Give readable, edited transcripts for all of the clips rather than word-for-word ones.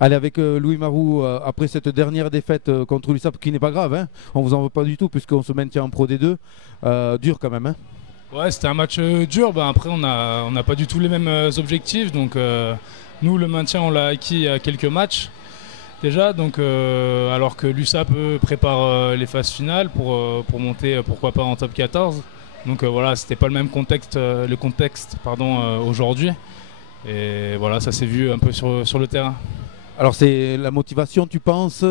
Allez, avec Louis Marou, après cette dernière défaite contre l'USAP, qui n'est pas grave, hein, on vous en veut pas du tout, puisqu'on se maintient en Pro D2, dur quand même. Hein. Ouais, c'était un match dur. Après, on n'a pas du tout les mêmes objectifs. Donc, nous, le maintien, on l'a acquis il y a quelques matchs déjà. Donc, alors que l'USAP prépare les phases finales pour monter, pourquoi pas, en top 14. Donc, voilà, c'était pas le même contexte, aujourd'hui. Et voilà, ça s'est vu un peu sur le terrain. Alors c'est la motivation, tu penses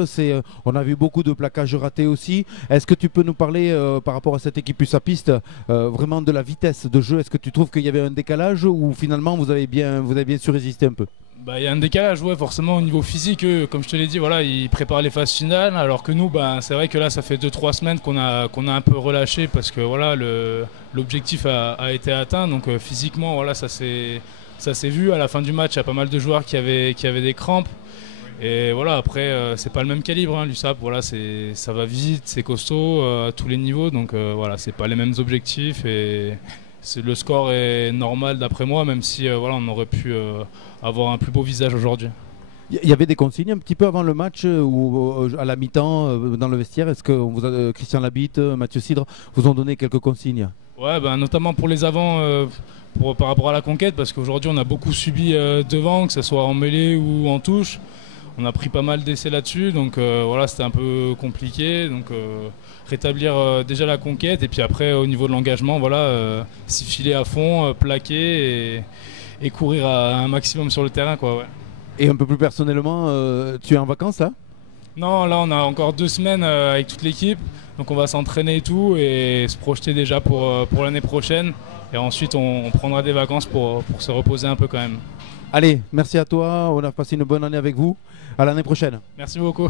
on a vu beaucoup de plaquages ratés aussi. Est-ce que tu peux nous parler par rapport à cette équipe USAPiste vraiment de la vitesse de jeu? Est-ce que tu trouves qu'il y avait un décalage ou finalement vous avez bien su résister un peu? Il y a un décalage, ouais, forcément au niveau physique. Eux, comme je te l'ai dit, voilà, ils préparent les phases finales, alors que nous, c'est vrai que là, ça fait 2-3 semaines qu'on a un peu relâché parce que voilà, l'objectif a été atteint. Donc physiquement, voilà, ça s'est vu. À la fin du match, il y a pas mal de joueurs qui avaient des crampes. Et voilà, après, c'est pas le même calibre, hein, l'USAP. Voilà, ça va vite, c'est costaud à tous les niveaux. Donc voilà, c'est pas les mêmes objectifs. Et le score est normal d'après moi, même si voilà, on aurait pu avoir un plus beau visage aujourd'hui. Il y avait des consignes un petit peu avant le match ou à la mi-temps dans le vestiaire. Est-ce que Christian Labitte, Mathieu Cidre vous ont donné quelques consignes? Ouais, notamment pour les avants, par rapport à la conquête, parce qu'aujourd'hui on a beaucoup subi devant, que ce soit en mêlée ou en touche. On a pris pas mal d'essais là-dessus, donc voilà, c'était un peu compliqué. Donc rétablir déjà la conquête, et puis après au niveau de l'engagement, voilà, s'y filer à fond, plaquer et courir à un maximum sur le terrain, quoi. Ouais. Et un peu plus personnellement, tu es en vacances là? Non, là on a encore 2 semaines avec toute l'équipe, donc on va s'entraîner et tout et se projeter déjà pour l'année prochaine. Et ensuite on prendra des vacances pour se reposer un peu quand même. Allez, merci à toi, on a passé une bonne année avec vous. À l'année prochaine. Merci beaucoup.